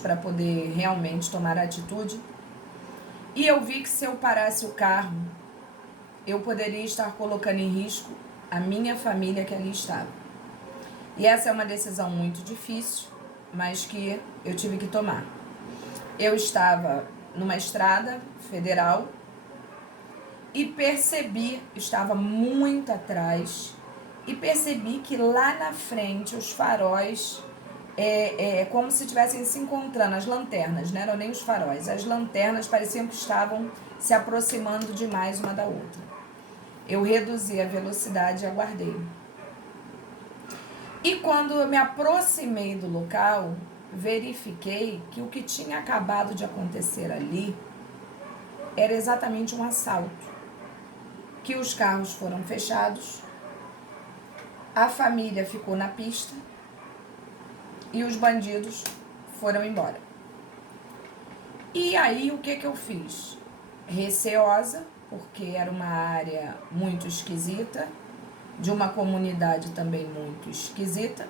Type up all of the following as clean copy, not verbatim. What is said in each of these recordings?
para poder realmente tomar atitude. E eu vi que se eu parasse o carro, eu poderia estar colocando em risco a minha família que ali estava. E essa é uma decisão muito difícil, mas que eu tive que tomar. Eu estava numa estrada federal e percebi, estava muito atrás, e percebi que lá na frente os faróis, como se estivessem se encontrando, as lanternas, não eram nem os faróis, as lanternas pareciam que estavam se aproximando demais uma da outra. Eu reduzi a velocidade e aguardei. E quando eu me aproximei do local, verifiquei que o que tinha acabado de acontecer ali era exatamente um assalto. Que os carros foram fechados, a família ficou na pista e os bandidos foram embora. E aí o que eu fiz? Receosa, porque era uma área muito esquisita, de uma comunidade também muito esquisita.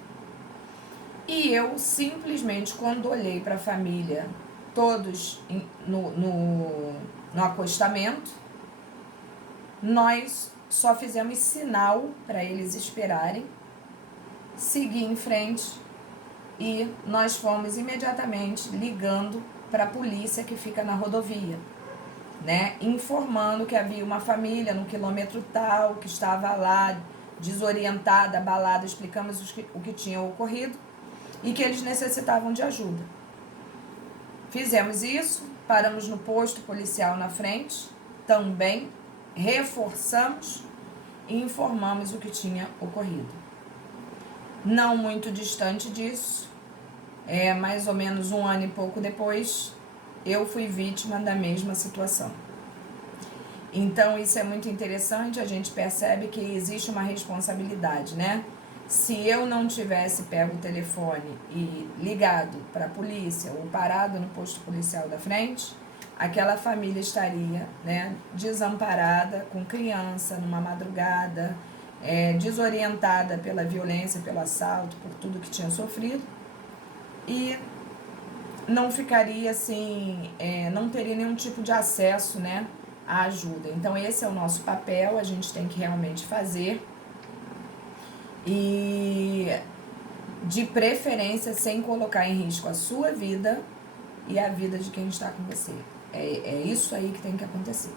E eu simplesmente, quando olhei para a família, todos no acostamento, nós só fizemos sinal para eles esperarem, seguir em frente e nós fomos imediatamente ligando para a polícia que fica na rodovia, né? Informando que havia uma família no quilômetro tal, que estava lá desorientada, abalada, explicamos o que tinha ocorrido e que eles necessitavam de ajuda. Fizemos isso, paramos no posto policial na frente, também reforçamos e informamos o que tinha ocorrido. Não muito distante disso, mais ou menos 1 ano e pouco depois, eu fui vítima da mesma situação. Então isso é muito interessante, a gente percebe que existe uma responsabilidade, né? Se eu não tivesse pego o telefone e ligado para a polícia ou parado no posto policial da frente, aquela família estaria, né, desamparada, com criança, numa madrugada, desorientada pela violência, pelo assalto, por tudo que tinha sofrido, e não ficaria assim, não teria nenhum tipo de acesso, né, à ajuda. Então esse é o nosso papel, a gente tem que realmente fazer, e de preferência sem colocar em risco a sua vida e a vida de quem está com você. É isso aí que tem que acontecer.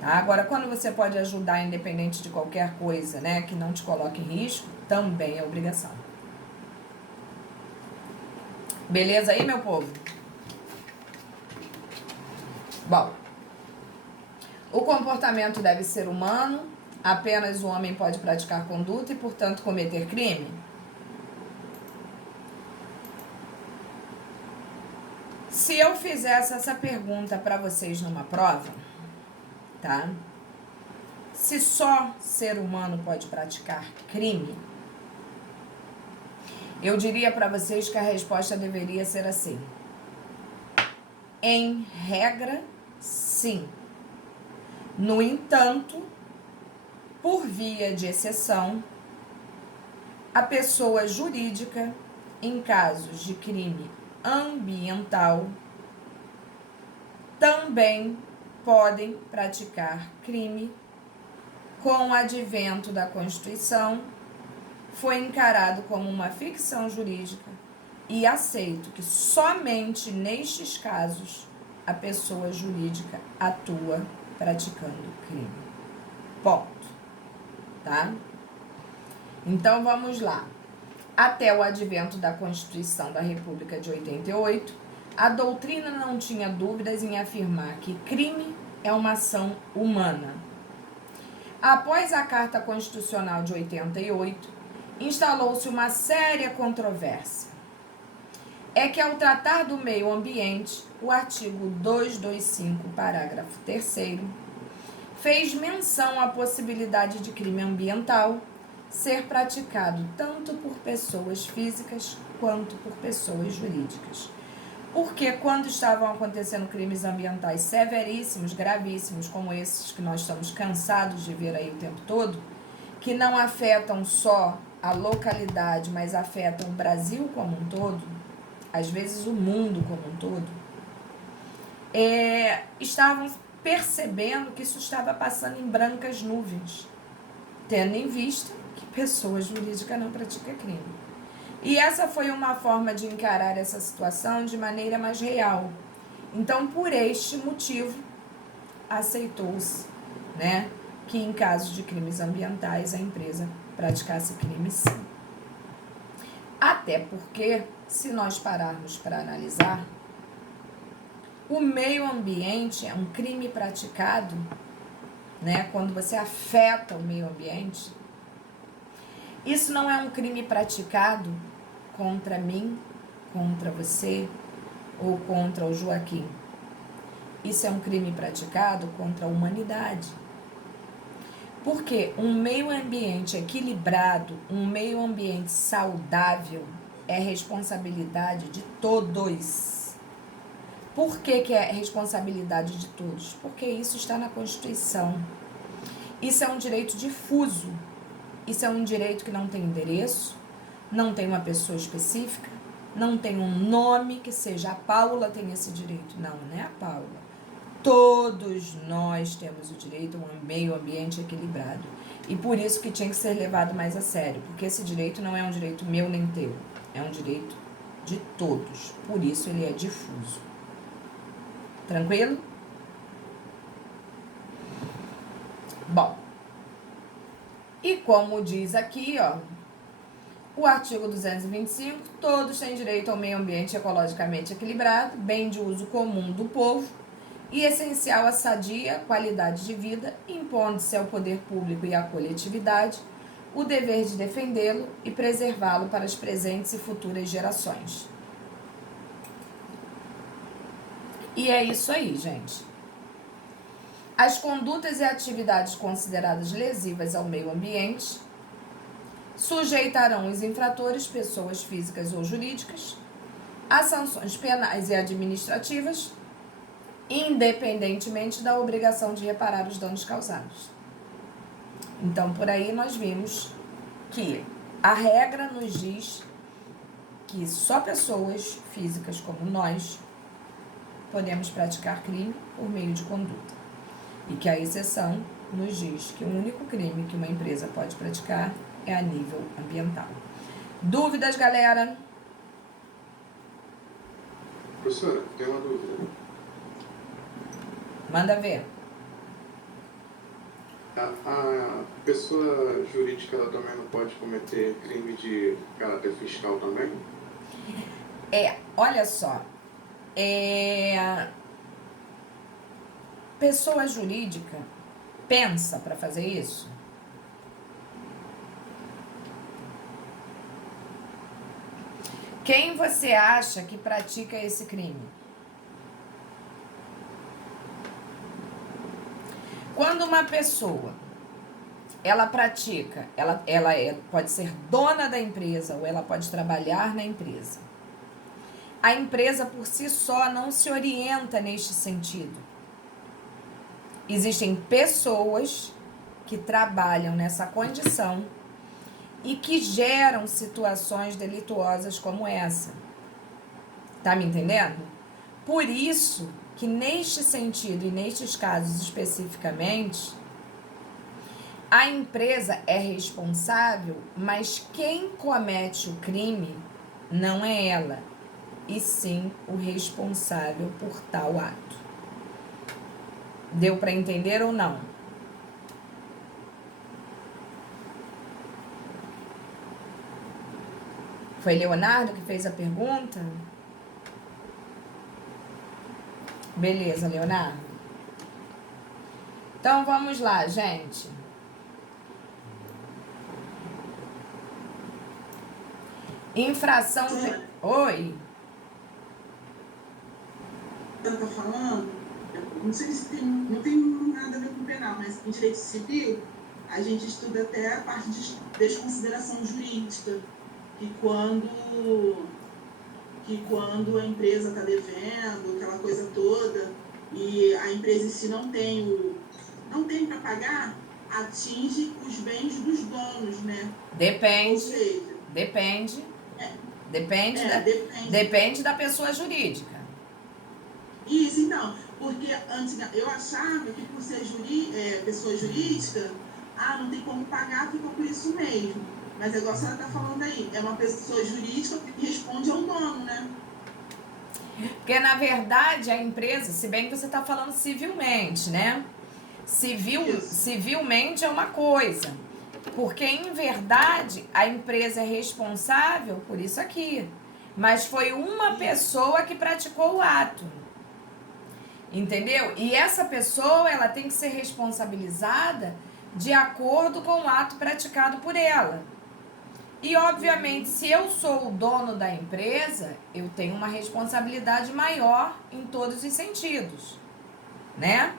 Tá? Agora, quando você pode ajudar independente de qualquer coisa, né, que não te coloque em risco, também é obrigação. Beleza aí, meu povo? Bom, o comportamento deve ser humano, apenas o homem pode praticar conduta e, portanto, cometer crime. Se eu fizesse essa pergunta para vocês numa prova, tá? Se só ser humano pode praticar crime, eu diria para vocês que a resposta deveria ser assim. Em regra, sim. No entanto, por via de exceção, a pessoa jurídica, em casos de crime ambiental, também podem praticar crime. Com o advento da Constituição, foi encarado como uma ficção jurídica e aceito que somente nestes casos a pessoa jurídica atua praticando crime. Ponto. Tá? Então vamos lá. Até o advento da Constituição da República de 88, a doutrina não tinha dúvidas em afirmar que crime é uma ação humana. Após a Carta Constitucional de 88, instalou-se uma séria controvérsia. É que, ao tratar do meio ambiente, o artigo 225, parágrafo 3º, fez menção à possibilidade de crime ambiental ser praticado tanto por pessoas físicas quanto por pessoas jurídicas. Porque quando estavam acontecendo crimes ambientais severíssimos, gravíssimos, como esses que nós estamos cansados de ver aí o tempo todo, que não afetam só a localidade, mas afetam o Brasil como um todo, às vezes o mundo como um todo, estavam percebendo que isso estava passando em brancas nuvens, tendo em vista que pessoa jurídica não pratica crime. E essa foi uma forma de encarar essa situação de maneira mais real. Então, por este motivo, aceitou-se, né, que em casos de crimes ambientais a empresa praticasse crime sim. Até porque, se nós pararmos para analisar, o meio ambiente é um crime praticado, né, quando você afeta o meio ambiente. Isso não é um crime praticado contra mim, contra você ou contra o Joaquim. Isso é um crime praticado contra a humanidade. Porque um meio ambiente equilibrado, um meio ambiente saudável, é responsabilidade de todos. Por que é responsabilidade de todos? Porque isso está na Constituição. Isso é um direito difuso. Isso é um direito que não tem endereço, não tem uma pessoa específica, não tem um nome que seja a Paula tem esse direito. Não, não é a Paula. Todos nós temos o direito a um meio ambiente equilibrado. E por isso que tinha que ser levado mais a sério. Porque esse direito não é um direito meu nem teu. É um direito de todos. Por isso ele é difuso. Tranquilo? Bom. E como diz aqui, ó, o artigo 225, todos têm direito ao meio ambiente ecologicamente equilibrado, bem de uso comum do povo, e essencial à sadia qualidade de vida, impondo-se ao poder público e à coletividade o dever de defendê-lo e preservá-lo para as presentes e futuras gerações. E é isso aí, gente. As condutas e atividades consideradas lesivas ao meio ambiente sujeitarão os infratores, pessoas físicas ou jurídicas, a sanções penais e administrativas, independentemente da obrigação de reparar os danos causados. Então, por aí nós vimos que a regra nos diz que só pessoas físicas como nós podemos praticar crime por meio de conduta. E que a exceção nos diz que o único crime que uma empresa pode praticar é a nível ambiental. Dúvidas, galera? Professora, tem uma dúvida. Manda ver. A pessoa jurídica ela também não pode cometer crime de caráter fiscal também? Olha só. Pessoa jurídica pensa para fazer isso? Quem você acha que pratica esse crime? Quando uma pessoa, ela pratica, ela pode ser dona da empresa ou ela pode trabalhar na empresa. A empresa por si só não se orienta neste sentido. Existem pessoas que trabalham nessa condição e que geram situações delituosas como essa. Tá me entendendo? Por isso que neste sentido e nestes casos especificamente, a empresa é responsável, mas quem comete o crime não é ela, e sim o responsável por tal ato. Deu para entender ou não? Foi Leonardo que fez a pergunta? Beleza, Leonardo. Então vamos lá, gente. Infração de... Oi. Ela está falando, não sei se não tem nada a ver com penal, mas em direito civil, a gente estuda até a parte de desconsideração jurídica, que quando a empresa está devendo, aquela coisa toda, e a empresa em si não tem para pagar, atinge os bens dos donos, né? Depende. Ou seja, Depende. Depende da pessoa jurídica. Isso, então, porque antes eu achava que por ser pessoa jurídica, não tem como pagar, fica por isso mesmo. Mas é igual a senhora está falando aí, é uma pessoa jurídica que responde ao dono, né? Porque, na verdade, a empresa, se bem que você está falando civilmente, né? Civilmente é uma coisa. Porque, em verdade, a empresa é responsável por isso aqui. Mas foi uma pessoa que praticou o ato. Entendeu? E essa pessoa, ela tem que ser responsabilizada de acordo com o ato praticado por ela. E, obviamente, se eu sou o dono da empresa, eu tenho uma responsabilidade maior em todos os sentidos, né?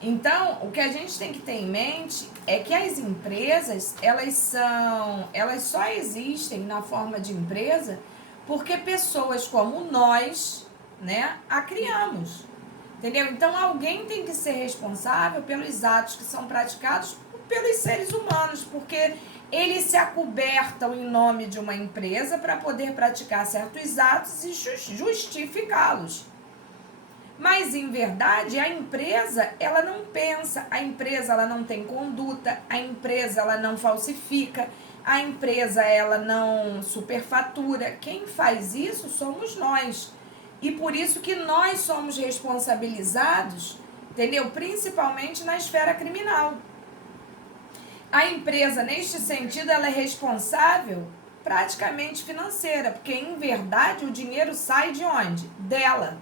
Então, o que a gente tem que ter em mente é que as empresas, elas só existem na forma de empresa porque pessoas como nós, né, a criamos. Entendeu? Então, alguém tem que ser responsável pelos atos que são praticados pelos seres humanos, porque eles se acobertam em nome de uma empresa para poder praticar certos atos e justificá-los. Mas, em verdade, a empresa, ela não pensa, a empresa, ela não tem conduta, a empresa, ela não falsifica, a empresa, ela não superfatura. Quem faz isso somos nós. E por isso que nós somos responsabilizados, entendeu? Principalmente na esfera criminal. A empresa, neste sentido, ela é responsável praticamente financeira, porque, em verdade, o dinheiro sai de onde? Dela.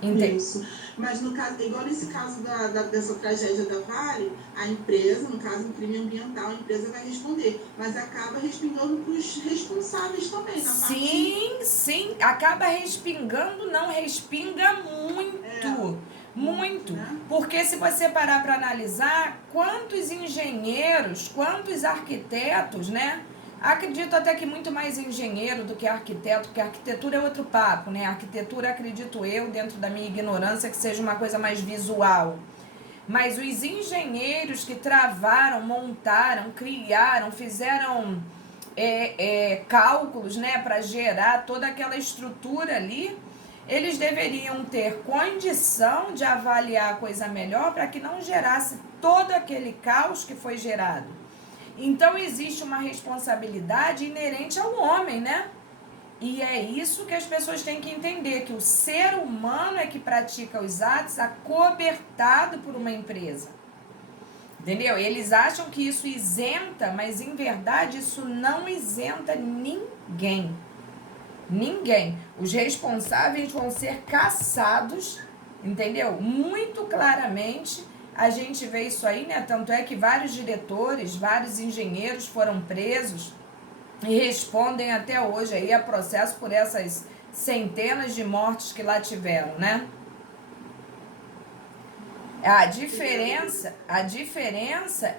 Entendi. Isso. Mas, no caso, igual nesse caso dessa tragédia da Vale, a empresa, no caso do crime ambiental, a empresa vai responder, mas acaba respingando para os responsáveis também. Sim, acaba respingando, não respinga muito. Muito, né? Porque se você parar para analisar, quantos engenheiros, quantos arquitetos, né? Acredito até que muito mais engenheiro do que arquiteto, porque a arquitetura é outro papo, né? A arquitetura, acredito eu, dentro da minha ignorância, que seja uma coisa mais visual. Mas os engenheiros que travaram, montaram, criaram, fizeram cálculos, né, para gerar toda aquela estrutura ali, eles deveriam ter condição de avaliar a coisa melhor para que não gerasse todo aquele caos que foi gerado. Então, existe uma responsabilidade inerente ao homem, né? E é isso que as pessoas têm que entender, que o ser humano é que pratica os atos acobertado por uma empresa. Entendeu? Eles acham que isso isenta, mas em verdade isso não isenta ninguém. Ninguém. Os responsáveis vão ser caçados, entendeu? Muito claramente. A gente vê isso aí, né? Tanto é que vários diretores, vários engenheiros foram presos e respondem até hoje aí a processo por essas centenas de mortes que lá tiveram, né? A diferença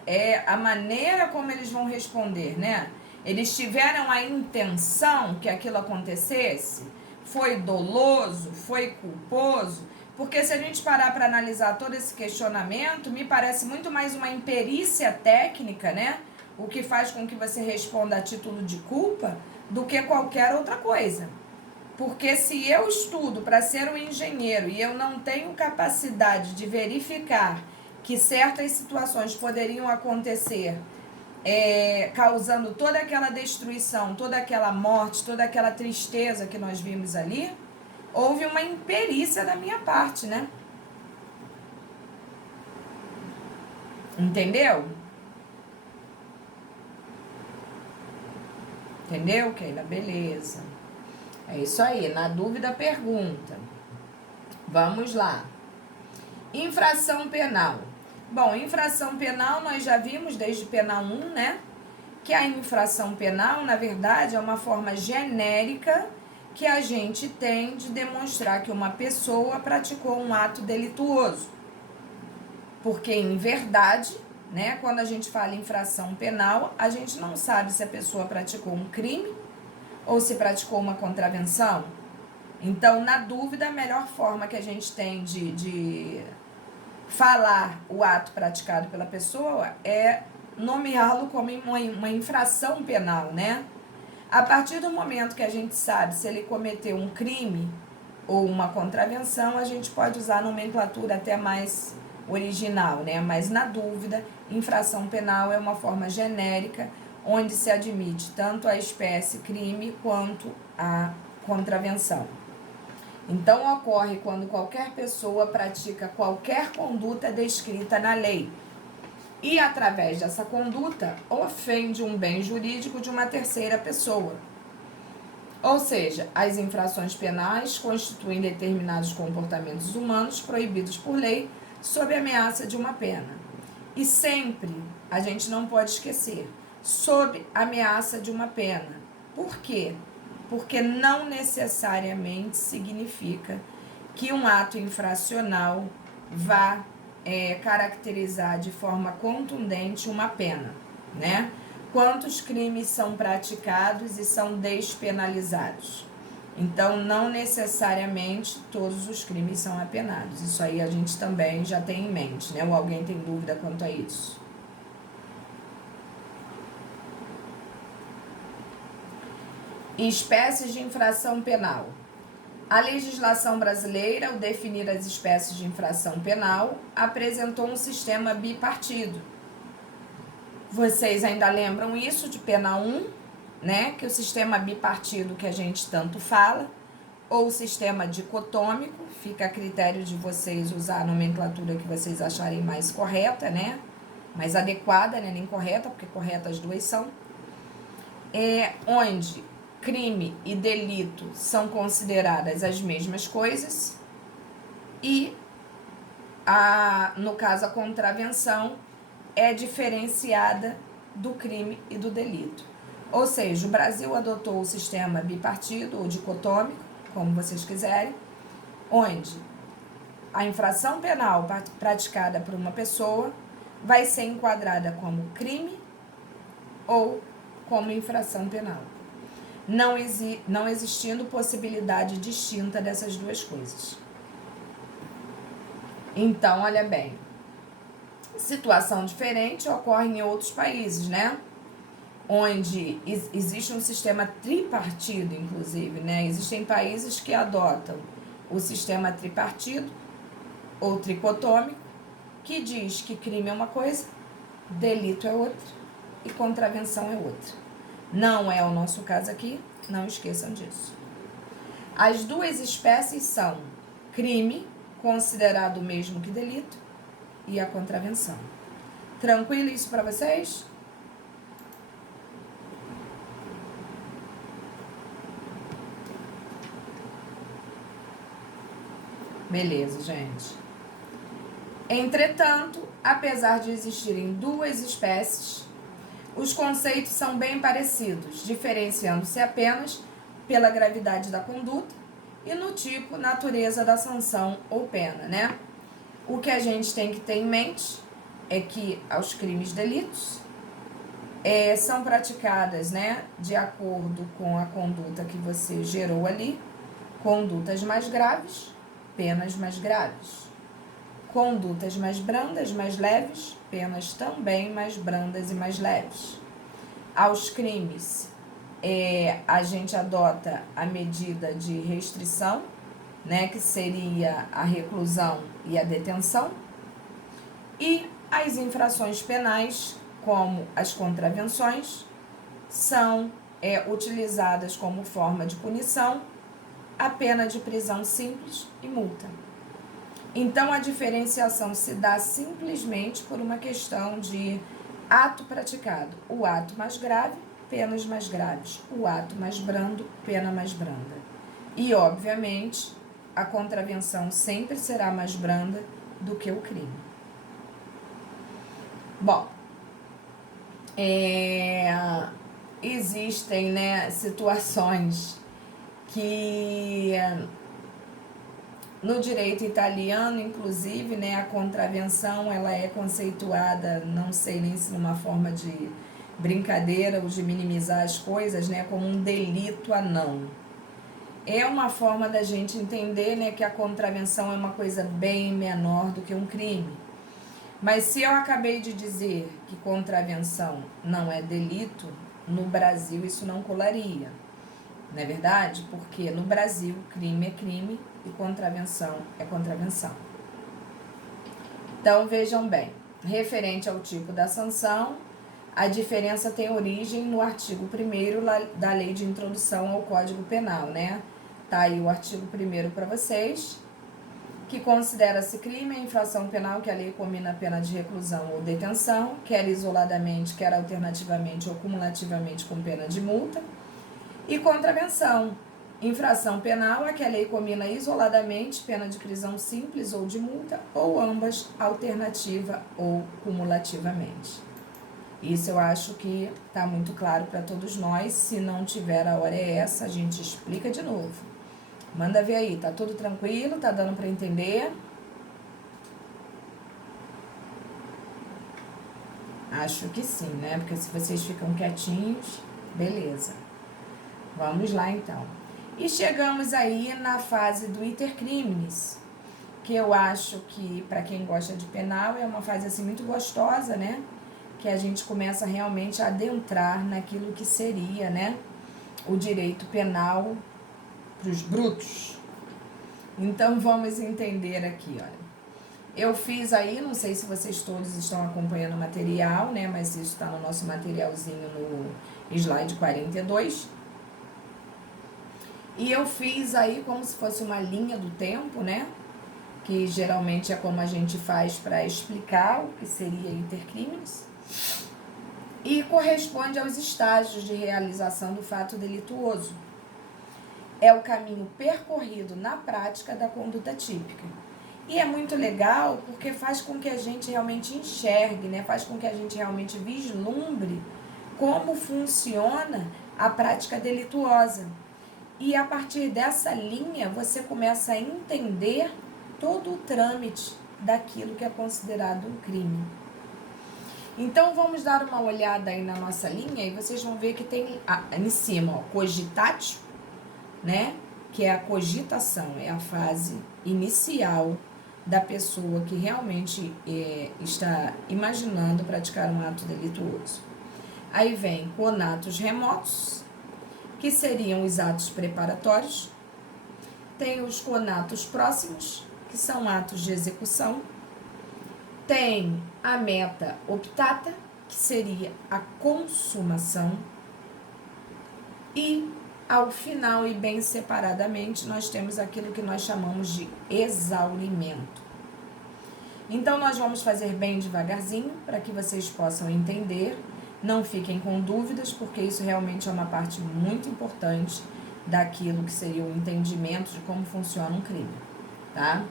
é a maneira como eles vão responder, né? Eles tiveram a intenção que aquilo acontecesse? Foi doloso? Foi culposo? Porque se a gente parar para analisar todo esse questionamento, me parece muito mais uma imperícia técnica, né? O que faz com que você responda a título de culpa do que qualquer outra coisa. Porque se eu estudo para ser um engenheiro e eu não tenho capacidade de verificar que certas situações poderiam acontecer, causando toda aquela destruição, toda aquela morte, toda aquela tristeza que nós vimos ali, houve uma imperícia da minha parte, né? Entendeu? Entendeu, Keila? Beleza. É isso aí. Na dúvida, pergunta. Vamos lá. Infração penal. Bom, infração penal nós já vimos desde penal 1, né? Que a infração penal, na verdade, é uma forma genérica que a gente tem de demonstrar que uma pessoa praticou um ato delituoso. Porque, em verdade, né, quando a gente fala em infração penal, a gente não sabe se a pessoa praticou um crime ou se praticou uma contravenção. Então, na dúvida, a melhor forma que a gente tem de falar o ato praticado pela pessoa é nomeá-lo como uma infração penal, né? A partir do momento que a gente sabe se ele cometeu um crime ou uma contravenção, a gente pode usar a nomenclatura até mais original, né? Mas na dúvida, infração penal é uma forma genérica onde se admite tanto a espécie crime quanto a contravenção. Então, ocorre quando qualquer pessoa pratica qualquer conduta descrita na lei e, através dessa conduta, ofende um bem jurídico de uma terceira pessoa. Ou seja, as infrações penais constituem determinados comportamentos humanos proibidos por lei sob ameaça de uma pena. E sempre, a gente não pode esquecer, sob ameaça de uma pena. Por quê? Porque não necessariamente significa que um ato infracional vá caracterizar de forma contundente uma pena, né? Quantos crimes são praticados e são despenalizados? Então, não necessariamente todos os crimes são apenados. Isso aí a gente também já tem em mente, né? Ou alguém tem dúvida quanto a isso? Espécies de infração penal. A legislação brasileira, ao definir as espécies de infração penal, apresentou um sistema bipartido. Vocês ainda lembram isso de pena 1, né? Que o sistema bipartido que a gente tanto fala, ou o sistema dicotômico, fica a critério de vocês usar a nomenclatura que vocês acharem mais correta, né? Mais adequada, né? Nem correta, porque correta as duas são. Onde crime e delito são consideradas as mesmas coisas e, no caso, a contravenção é diferenciada do crime e do delito. Ou seja, o Brasil adotou o sistema bipartido ou dicotômico, como vocês quiserem, onde a infração penal praticada por uma pessoa vai ser enquadrada como crime ou como infração penal. Não existindo possibilidade distinta dessas duas coisas. Então, olha bem, situação diferente ocorre em outros países, né? Onde existe um sistema tripartido, inclusive, né? Existem países que adotam o sistema tripartido ou tricotômico, que diz que crime é uma coisa, delito é outra e contravenção é outra. Não é o nosso caso aqui, não esqueçam disso. As duas espécies são crime, considerado o mesmo que delito, e a contravenção. Tranquilo isso para vocês? Beleza, gente. Entretanto, apesar de existirem duas espécies, os conceitos são bem parecidos, diferenciando-se apenas pela gravidade da conduta e no tipo, natureza da sanção ou pena, né? O que a gente tem que ter em mente é que aos crimes e delitos são praticadas, né, de acordo com a conduta que você gerou ali, condutas mais graves, penas mais graves. Condutas mais brandas, mais leves, penas também mais brandas e mais leves. Aos crimes, a gente adota a medida de restrição, né, que seria a reclusão e a detenção. E as infrações penais, como as contravenções, são utilizadas como forma de punição a pena de prisão simples e multa. Então, a diferenciação se dá simplesmente por uma questão de ato praticado. O ato mais grave, penas mais graves. O ato mais brando, pena mais branda. E, obviamente, a contravenção sempre será mais branda do que o crime. Bom, existem, né, situações que no direito italiano, inclusive, né, a contravenção ela é conceituada, não sei nem se numa forma de brincadeira ou de minimizar as coisas, né, como um delito anão. É uma forma da gente entender, né, que a contravenção é uma coisa bem menor do que um crime. Mas se eu acabei de dizer que contravenção não é delito, no Brasil isso não colaria, não é verdade? Porque no Brasil crime é crime e contravenção é contravenção. Então vejam bem, referente ao tipo da sanção, a diferença tem origem no artigo 1º da Lei de Introdução ao Código Penal, né? Tá aí o artigo 1º para vocês, que considera-se crime a infração penal que a lei combina a pena de reclusão ou detenção, quer isoladamente, quer alternativamente ou cumulativamente com pena de multa, e contravenção, infração penal a que a lei combina isoladamente pena de prisão simples ou de multa, ou ambas, alternativa ou cumulativamente. Isso eu acho que está muito claro para todos nós. Se não tiver, a hora é essa, a gente explica de novo. Manda ver aí, tá tudo tranquilo? Tá dando para entender? Acho que sim, né? Porque se vocês ficam quietinhos, beleza. Vamos lá então. E chegamos aí na fase do iter criminis, que eu acho que, para quem gosta de penal, é uma fase assim muito gostosa, né? Que a gente começa realmente a adentrar naquilo que seria, né, o direito penal para os brutos. Então vamos entender aqui, olha. Eu fiz aí, não sei se vocês todos estão acompanhando o material, né, mas isso está no nosso materialzinho no slide 42. E eu fiz aí como se fosse uma linha do tempo, né, que geralmente é como a gente faz para explicar o que seria iter criminis. E corresponde aos estágios de realização do fato delituoso. É o caminho percorrido na prática da conduta típica. E é muito legal porque faz com que a gente realmente enxergue, né? Faz com que a gente realmente vislumbre como funciona a prática delituosa. E a partir dessa linha você começa a entender todo o trâmite daquilo que é considerado um crime. Então, vamos dar uma olhada aí na nossa linha e vocês vão ver que tem em cima, ó, cogitatio, né? Que é a cogitação, é a fase inicial da pessoa que realmente está imaginando praticar um ato delituoso. Aí vem conatos remotos, que seriam os atos preparatórios. Tem os conatos próximos, que são atos de execução. Tem a meta optata, que seria a consumação. E, ao final e bem separadamente, nós temos aquilo que nós chamamos de exaurimento. Então, nós vamos fazer bem devagarzinho, para que vocês possam entender. Não fiquem com dúvidas, porque isso realmente é uma parte muito importante daquilo que seria o entendimento de como funciona um crime, tá?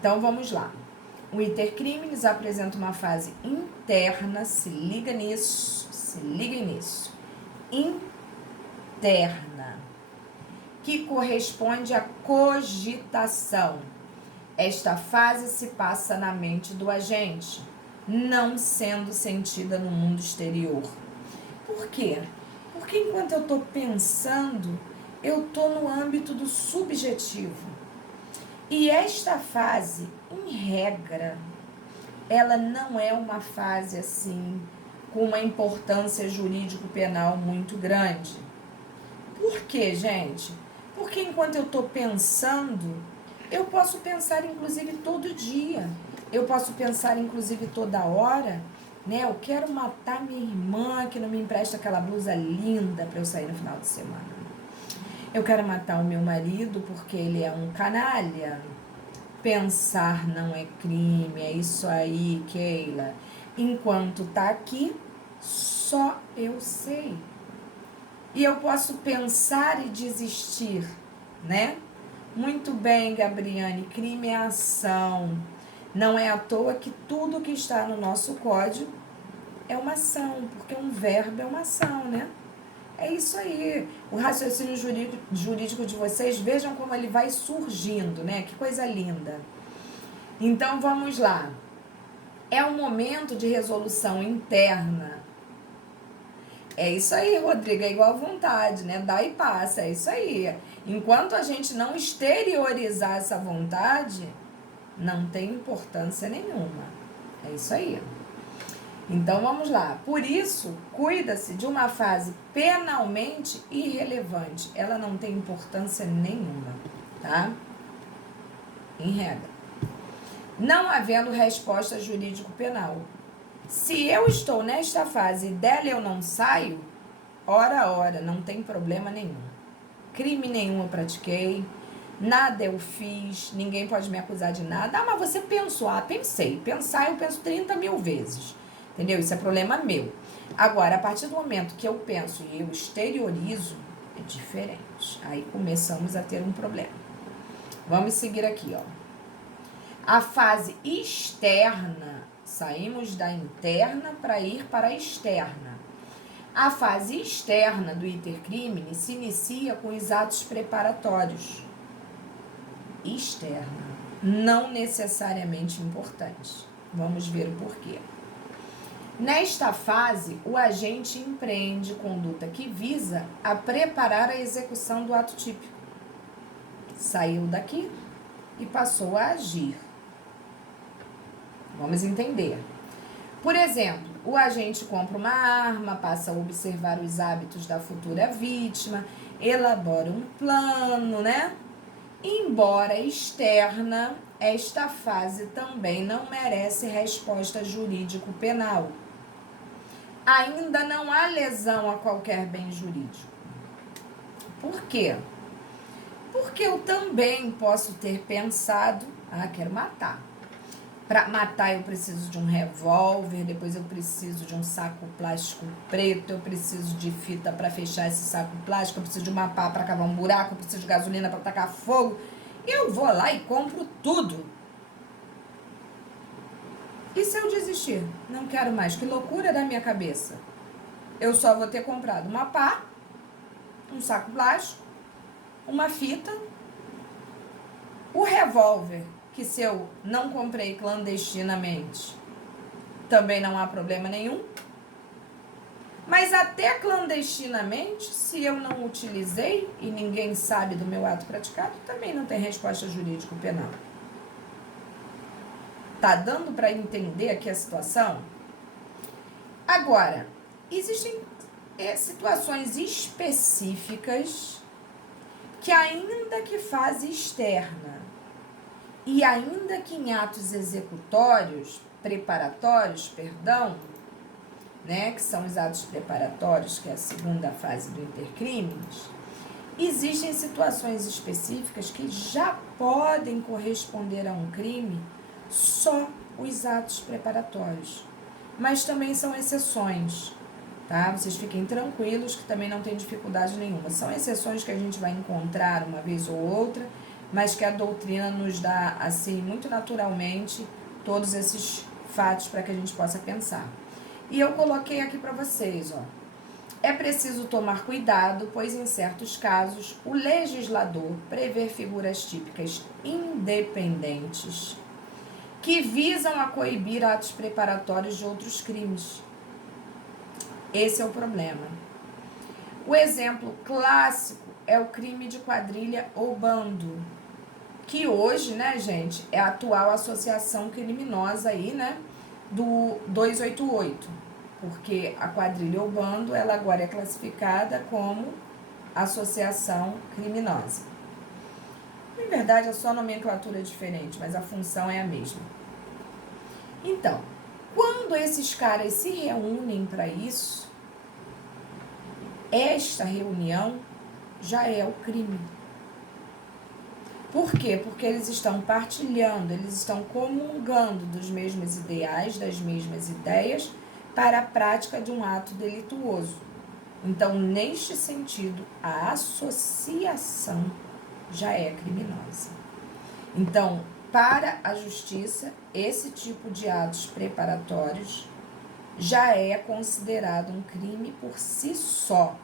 Então, vamos lá. O iter criminis apresenta uma fase interna, se liga nisso, interna, que corresponde à cogitação. Esta fase se passa na mente do agente, não sendo sentida no mundo exterior. Por quê? Porque enquanto eu estou pensando, eu estou no âmbito do subjetivo. E esta fase, em regra, ela não é uma fase assim, com uma importância jurídico-penal muito grande. Por quê, gente? Porque enquanto eu estou pensando, eu posso pensar inclusive todo dia. Eu posso pensar inclusive toda hora, né? Eu quero matar minha irmã que não me empresta aquela blusa linda para eu sair no final de semana. Eu quero matar o meu marido porque ele é um canalha. Pensar não é crime, é isso aí, Keila. Enquanto tá aqui, só eu sei. E eu posso pensar e desistir, né? Muito bem, Gabriane, crime é ação. Não é à toa que tudo que está no nosso código é uma ação, porque um verbo é uma ação, né? É isso aí. O raciocínio jurídico de vocês, vejam como ele vai surgindo, né? Que coisa linda. Então, vamos lá. É um momento de resolução interna. É isso aí, Rodrigo, é igual vontade, né? Dá e passa, é isso aí. Enquanto a gente não exteriorizar essa vontade, não tem importância nenhuma. É isso aí. Então, vamos lá. Por isso, cuida-se de uma fase penalmente irrelevante. Ela não tem importância nenhuma, tá? Em regra. Não havendo resposta jurídico-penal. Se eu estou nesta fase e dela eu não saio, ora, não tem problema nenhum. Crime nenhum eu pratiquei, nada eu fiz, ninguém pode me acusar de nada. Ah, mas você pensou? Ah, pensei. Pensar eu penso 30 mil vezes. Entendeu? Isso é problema meu. Agora, a partir do momento que eu penso e eu exteriorizo, é diferente. Aí começamos a ter um problema. Vamos seguir aqui, ó. A fase externa, saímos da interna para ir para a externa. A fase externa do iter crimine se inicia com os atos preparatórios. Externa, não necessariamente importante. Vamos ver o porquê. Nesta fase, o agente empreende conduta que visa a preparar a execução do ato típico. Saiu daqui e passou a agir. Vamos entender. Por exemplo, o agente compra uma arma, passa a observar os hábitos da futura vítima, elabora um plano, né? Embora externa, esta fase também não merece resposta jurídico-penal. Ainda não há lesão a qualquer bem jurídico. Por quê? Porque eu também posso ter pensado, quero matar. Para matar eu preciso de um revólver, depois eu preciso de um saco plástico preto, eu preciso de fita para fechar esse saco plástico, eu preciso de uma pá para cavar um buraco, eu preciso de gasolina para tacar fogo. Eu vou lá e compro tudo. E se eu desistir? Não quero mais. Que loucura da minha cabeça. Eu só vou ter comprado uma pá, um saco plástico, uma fita, o revólver, que se eu não comprei clandestinamente, também não há problema nenhum. Mas até clandestinamente, se eu não utilizei e ninguém sabe do meu ato praticado, também não tem resposta jurídico-penal. Tá dando para entender aqui a situação? Agora, existem situações específicas que ainda que fase externa e ainda que em atos executórios, preparatórios, né, que são os atos preparatórios, que é a segunda fase do intercrimes, existem situações específicas que já podem corresponder a um crime só os atos preparatórios, mas também são exceções, tá? Vocês fiquem tranquilos que também não tem dificuldade nenhuma. São exceções que a gente vai encontrar uma vez ou outra, mas que a doutrina nos dá, assim, muito naturalmente, todos esses fatos para que a gente possa pensar. E eu coloquei aqui para vocês, ó. É preciso tomar cuidado, pois em certos casos o legislador prevê figuras típicas independentes que visam a coibir atos preparatórios de outros crimes. Esse é o problema. O exemplo clássico é o crime de quadrilha ou bando, que hoje, né, gente, é a atual associação criminosa aí, né, do 288, porque a quadrilha ou bando, ela agora é classificada como associação criminosa. Na verdade, é só nomenclatura diferente, mas a função é a mesma. Então, quando esses caras se reúnem para isso, esta reunião já é o crime. Por quê? Porque eles estão partilhando, eles estão comungando dos mesmos ideais, das mesmas ideias, para a prática de um ato delituoso. Então, neste sentido, a associação já é criminosa. Então, para a justiça, esse tipo de atos preparatórios já é considerado um crime por si só,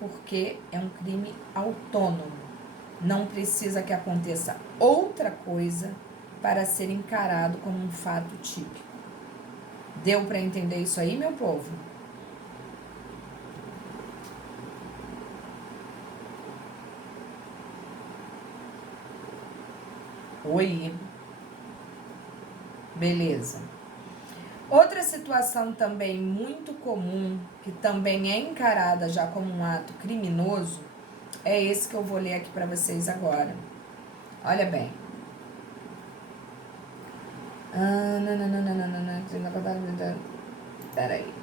porque é um crime autônomo. Não precisa que aconteça outra coisa para ser encarado como um fato típico. Deu para entender isso aí, meu povo? Oi. Beleza. Outra situação também muito comum, que também é encarada já como um ato criminoso, é esse que eu vou ler aqui para vocês agora. Olha bem. Peraí.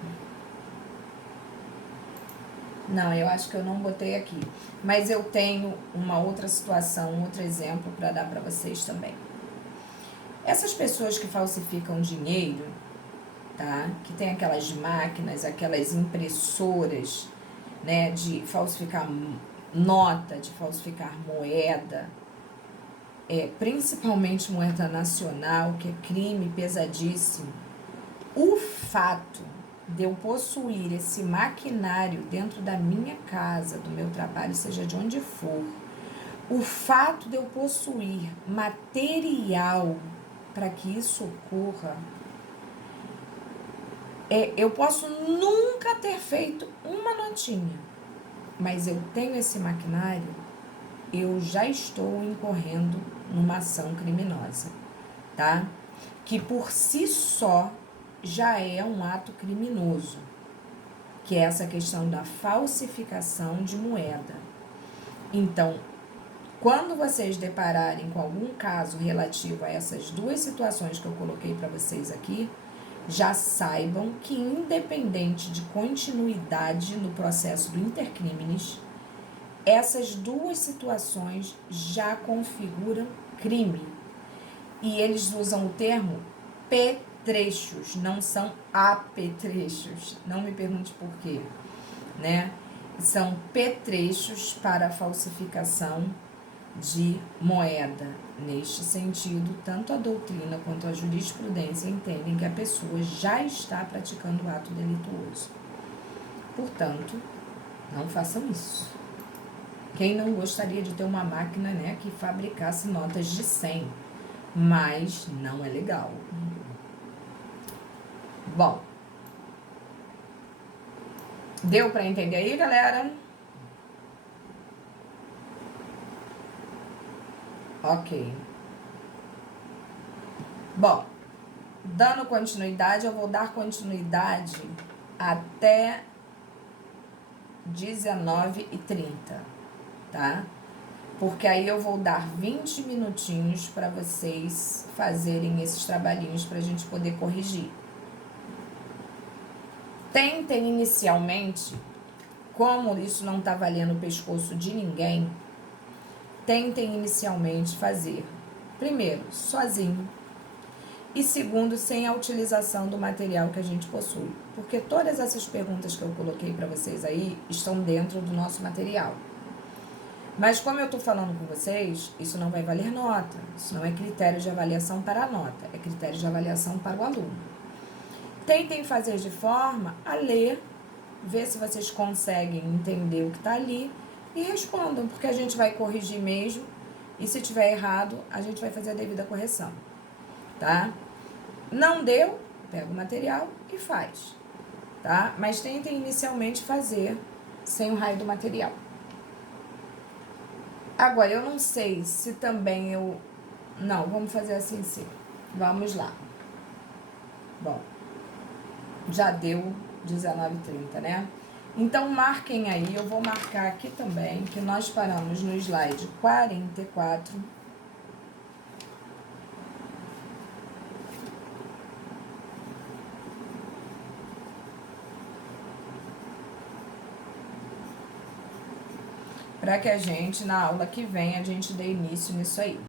Não, eu acho que eu não botei aqui. Mas eu tenho uma outra situação, outro exemplo para dar para vocês também. Essas pessoas que falsificam dinheiro, tá? Que tem aquelas máquinas, aquelas impressoras, né? De falsificar nota, de falsificar moeda, principalmente moeda nacional, que é crime pesadíssimo. O fato de eu possuir esse maquinário dentro da minha casa, do meu trabalho, seja de onde for, o fato de eu possuir material para que isso ocorra, eu posso nunca ter feito uma notinha, mas eu tenho esse maquinário, eu já estou incorrendo numa ação criminosa, tá? Que por si só já é um ato criminoso, que é essa questão da falsificação de moeda. Então, quando vocês depararem com algum caso relativo a essas duas situações que eu coloquei para vocês aqui, já saibam que, independente de continuidade no processo do intercrimes, essas duas situações já configuram crime. E eles usam o termo petrechos, não são apetrechos. Não me pergunte por quê, né? São petrechos para a falsificação de moeda. Neste sentido, tanto a doutrina quanto a jurisprudência entendem que a pessoa já está praticando o ato delituoso. Portanto, não façam isso. Quem não gostaria de ter uma máquina, né, que fabricasse notas de 100, mas não é legal. Bom, deu para entender aí, galera? Ok. Bom, dando continuidade, eu vou dar continuidade até 19h30, tá? Porque aí eu vou dar 20 minutinhos para vocês fazerem esses trabalhinhos para a gente poder corrigir. Tentem inicialmente, como isso não tá valendo o pescoço de ninguém, tentem inicialmente fazer, primeiro, sozinho, e segundo, sem a utilização do material que a gente possui. Porque todas essas perguntas que eu coloquei para vocês aí estão dentro do nosso material. Mas como eu estou falando com vocês, isso não vai valer nota. Isso não é critério de avaliação para a nota, é critério de avaliação para o aluno. Tentem fazer de forma a ler, ver se vocês conseguem entender o que está ali e respondam, porque a gente vai corrigir mesmo e se tiver errado, a gente vai fazer a devida correção, tá? Não deu, pega o material e faz, tá? Mas tentem inicialmente fazer sem o raio do material. Agora, eu não sei se também eu... Não, vamos fazer assim sim. Vamos lá. Bom, já deu 19h30, né? Então, marquem aí, eu vou marcar aqui também, que nós paramos no slide 44. Para que a gente, na aula que vem, a gente dê início nisso aí.